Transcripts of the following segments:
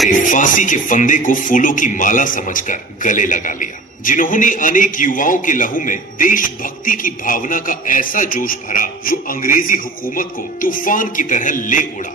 फांसी के फंदे को फूलों की माला समझकर गले लगा लिया, जिन्होंने अनेक युवाओं के लहू में देशभक्ति की भावना का ऐसा जोश भरा जो अंग्रेजी हुकूमत को तूफान की तरह ले उड़ा।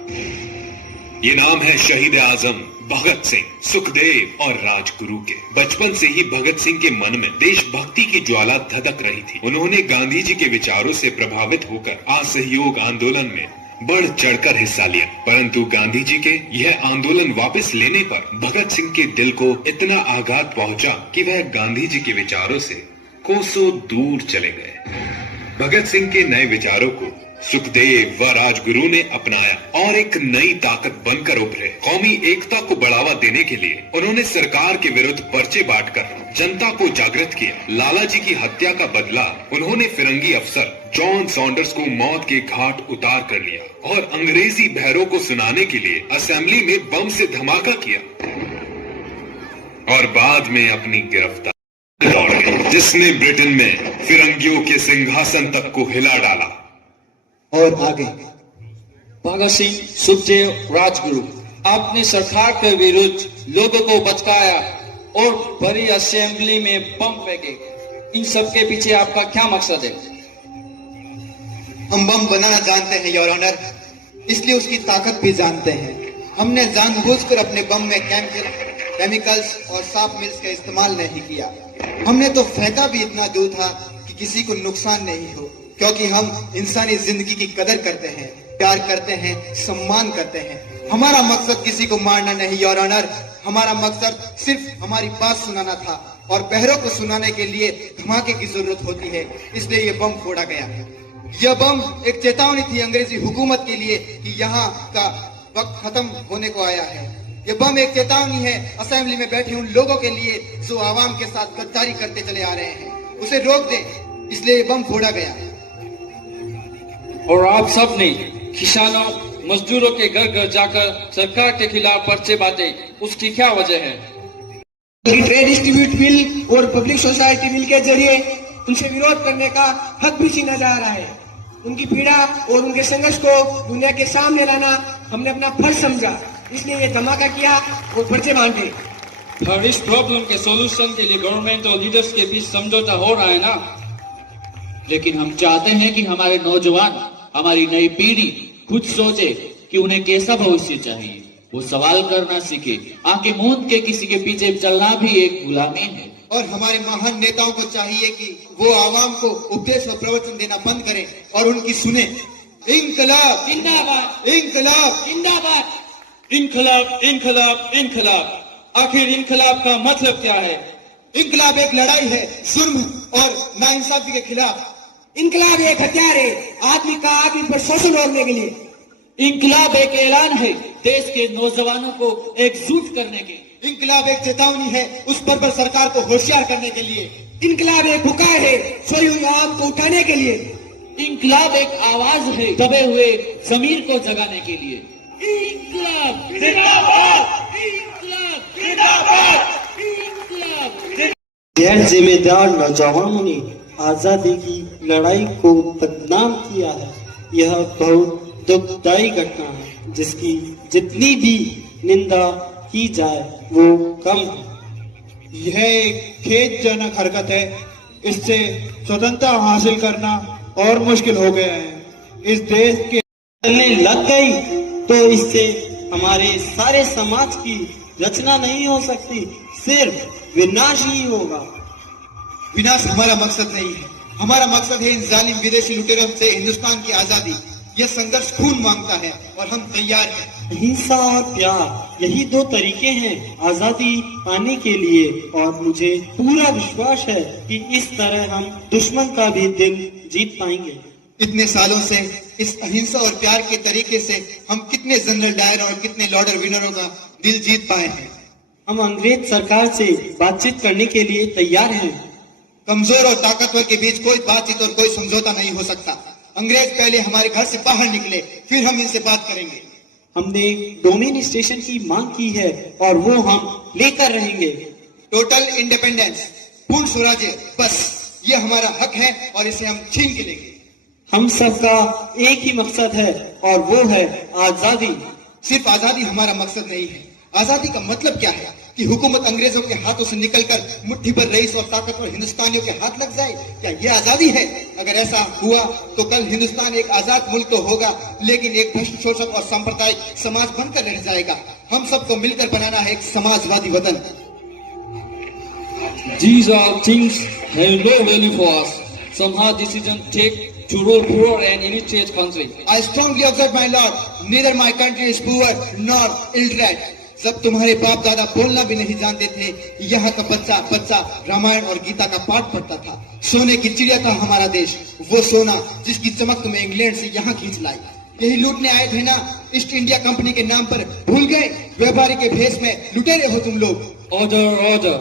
ये नाम है शहीद आजम भगत सिंह, सुखदेव और राजगुरु के। बचपन से ही भगत सिंह के मन में देशभक्ति की ज्वाला धधक रही थी। उन्होंने गांधी जी के विचारों से प्रभावित होकर असहयोग आंदोलन में बढ़ चढ़कर हिस्सा लिया, परंतु गांधी जी के यह आंदोलन वापस लेने पर भगत सिंह के दिल को इतना आघात पहुंचा कि वह गांधी जी के विचारों से कोसों दूर चले गए। भगत सिंह के नए विचारों को सुखदेव व राजगुरु ने अपनाया और एक नई ताकत बनकर उभरे। कौमी एकता को बढ़ावा देने के लिए उन्होंने सरकार के विरुद्ध पर्चे बांटकर जनता को जागृत किया। लाला जी की हत्या का बदला उन्होंने फिरंगी अफसर जॉन सॉन्डर्स को मौत के घाट उतार कर लिया और अंग्रेजी बहरों को सुनाने के लिए असेंबली में बम से धमाका किया और बाद में अपनी गिरफ्तारी दौड़ गई, जिसने ब्रिटेन में फिरंगियों के सिंहासन तक को हिला डाला। और आगे भगत सिंह, सुखदेव, राजगुरु, आपने सरकार के विरुद्ध लोगों को भड़काया और भरी असेंबली में बम फेंके। इन सब के पीछे आपका क्या मकसद है? हम बम बनाना जानते हैं योर ऑनर, इसलिए उसकी ताकत भी जानते हैं। हमने जानबूझकर अपने बम में केमिकल्स और सॉफ्ट मिल्स का इस्तेमाल नहीं किया। हमने तो फेंका भी इतना दूर था कि किसी को नुकसान नहीं हो, क्योंकि हम इंसानी जिंदगी की कदर करते हैं, प्यार करते हैं, सम्मान करते हैं। हमारा मकसद किसी को मारना नहीं योर ऑनर, हमारा मकसद सिर्फ हमारी बात सुनाना था और बहरों को सुनाने के लिए धमाके की जरूरत होती है, इसलिए ये बम फोड़ा गया। यह बम एक चेतावनी थी अंग्रेजी हुकूमत के लिए कि यहाँ का वक्त खत्म होने को आया है। ये बम एक चेतावनी है असेंबली में बैठे उन लोगों के लिए जो आवाम के साथ गद्दारी करते चले आ रहे हैं, उसे रोक दे, इसलिए ये बम फोड़ा गया। और आप सब ने किसानों, मजदूरों के घर घर जाकर सरकार के खिलाफ पर्चे बांटे, उसकी क्या वजह है? ट्रेड डिस्ट्रीब्यूट बिल और पब्लिक सोसाइटी बिल के जरिए उनसे विरोध करने का हक भी छीना जा रहा है। उनकी पीड़ा और उनके संघर्ष को दुनिया के सामने लाना हमने अपना फर्ज समझा, इसलिए ये धमाका किया और पर्चे बांटे। पर इस प्रॉब्लम के सॉल्यूशन के लिए गवर्नमेंट और लीडर्स के बीच समझौता हो रहा है ना? लेकिन हम चाहते हैं कि हमारे नौजवान, हमारी नई पीढ़ी खुद सोचे कि उन्हें कैसा भविष्य चाहिए। वो सवाल करना सीखे, आंखें मूंद के किसी के पीछे चलना भी एक गुलामी है। और हमारे महान नेताओं को चाहिए कि वो आवाम को उपदेश और प्रवचन देना बंद करें और उनकी सुने। इंकलाब जिंदाबाद, इंकलाब जिंदाबाद, इनकलाब, इनकलाब, इनकलाब। आखिर इनकलाब का मतलब क्या है? इंकलाब एक लड़ाई है जुर्म और नाइंसाफी के खिलाफ। इनकलाब एक हथियार है आदमी का आदमी पर शोषण रोकने के लिए। इंकलाब एक ऐलान है देश के नौजवानों को एकजुट करने के। इंकलाब एक चेतावनी है उस पर सरकार को होशियार करने के लिए। इनकलाब एक पुकार है सोई हुई आवाम को उठाने के लिए। इंकलाब एक आवाज है दबे हुए जमीर को जगाने के लिए। इंकलाब जिंदाबाद, इंकलाब जिंदाबाद, इंकलाब। गैर जिम्मेदार नौजवानों ने आजादी की लड़ाई को बदनाम किया है। यह बहुत दुखदायी घटना है, जिसकी जितनी भी निंदा की जाए वो कम है। यह एक खेदजनक हरकत है, इससे स्वतंत्रता हासिल करना और मुश्किल हो गया है। इस देश के चलने लग गई तो इससे हमारे सारे समाज की रचना नहीं हो सकती, सिर्फ विनाश ही होगा। विनाश हमारा मकसद नहीं है, हमारा मकसद है इन जालिम विदेशी लुटेरों से हिंदुस्तान की आजादी। यह संघर्ष खून मांगता है और हम तैयार हैं। अहिंसा और प्यार, यही दो तरीके हैं आजादी पाने के लिए, और मुझे पूरा विश्वास है कि इस तरह हम दुश्मन का भी दिल जीत पाएंगे। इतने सालों से इस अहिंसा और प्यार के तरीके से हम कितने जनरल डायर और कितने लॉर्ड विनरों का दिल जीत पाए हैं। हम अंग्रेज सरकार से बातचीत करने के लिए तैयार हैं। कमजोर और ताकतवर के बीच कोई बातचीत और कोई समझौता नहीं हो सकता। अंग्रेज पहले हमारे घर से बाहर निकले, फिर हम इनसे बात करेंगे। हमने डोमेन स्टेशन की मांग की है और वो हम लेकर रहेंगे। टोटल इंडिपेंडेंस, पूर्ण स्वराज्य, बस ये हमारा हक है और इसे हम छीन के लेंगे। हम सबका एक ही मकसद है और वो है आजादी। सिर्फ आजादी हमारा मकसद नहीं है, आजादी का मतलब क्या है कि हुकूमत अंग्रेजों के हाथों से निकलकर मुट्ठी भर रईस और ताकतवर हिंदुस्तानियों के हाथ लग जाए? क्या यह आजादी है? अगर ऐसा हुआ तो कल हिंदुस्तान एक आजाद मुल्क तो होगा, लेकिन एक भ्रष्ट शोषक और सांप्रदायिक समाज बनकर रह जाएगा। हम सबको मिलकर बनाना है एक समाजवादी वतन। These are things have no value for us. Somehow decisions take to rule poor and illiterate country. I strongly observe, my lord, neither my country is poor nor illiterate. सब तुम्हारे बाप दादा बोलना भी नहीं जानते थे। यहाँ का बच्चा बच्चा रामायण और गीता का पाठ पढ़ता था। सोने की चिड़िया था हमारा देश, वो सोना जिसकी चमक तुम्हें इंग्लैंड से यहाँ खींच लाई। यही लूटने आए थे ना ईस्ट इंडिया कंपनी के नाम पर? भूल गए? व्यापारी के भेष में लुटेरे हो तुम लोग। Order.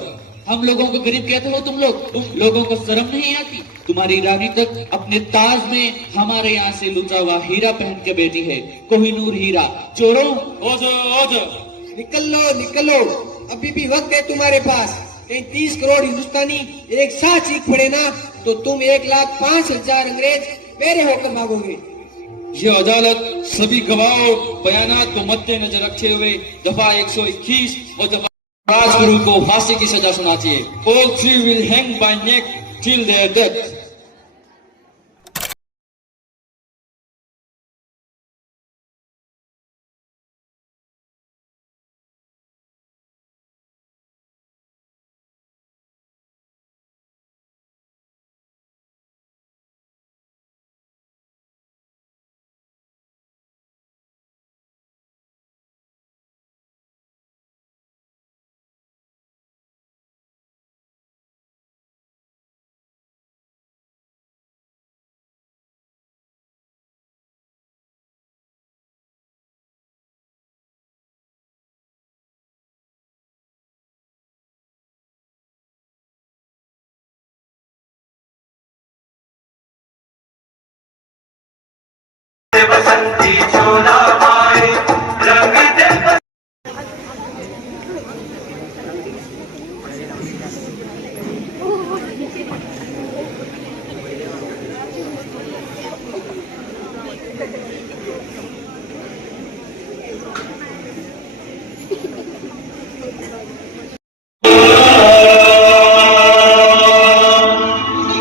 हम लोगों को गरीब कहते हो तुम लोग? तुम लोगों को शर्म नहीं आती? तुम्हारी रानी तक अपने ताज में हमारे यहाँ से लुटा हुआ हीरा पहन के बैठी है, कोहिनूर हीरा। चोरों, Order. निकल लो, अभी भी वक्त है तुम्हारे पास। कहीं 30 करोड़ हिंदुस्तानी एक साथ चीख पड़े ना तो तुम 1,05,000 अंग्रेज मेरे होकर मांगोगे। यह अदालत सभी गवाहों और बयानात को मद्देनजर रखते हुए दफा 121 और दफा राजगुरु को फांसी की सजा सुनाती है। All three will hang by neck till their death.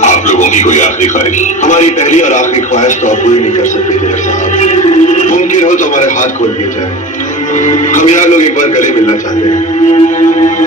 आप लोगों की कोई आखिरी ख्वाहिश? हमारी पहली और आखिरी ख्वाहिश तो आप पूरी नहीं कर सकते जय साहब। मुमकिन हो तो हमारे हाथ खोल दिए जाए। हम यहाँ लोग एक बार गले मिलना चाहते हैं।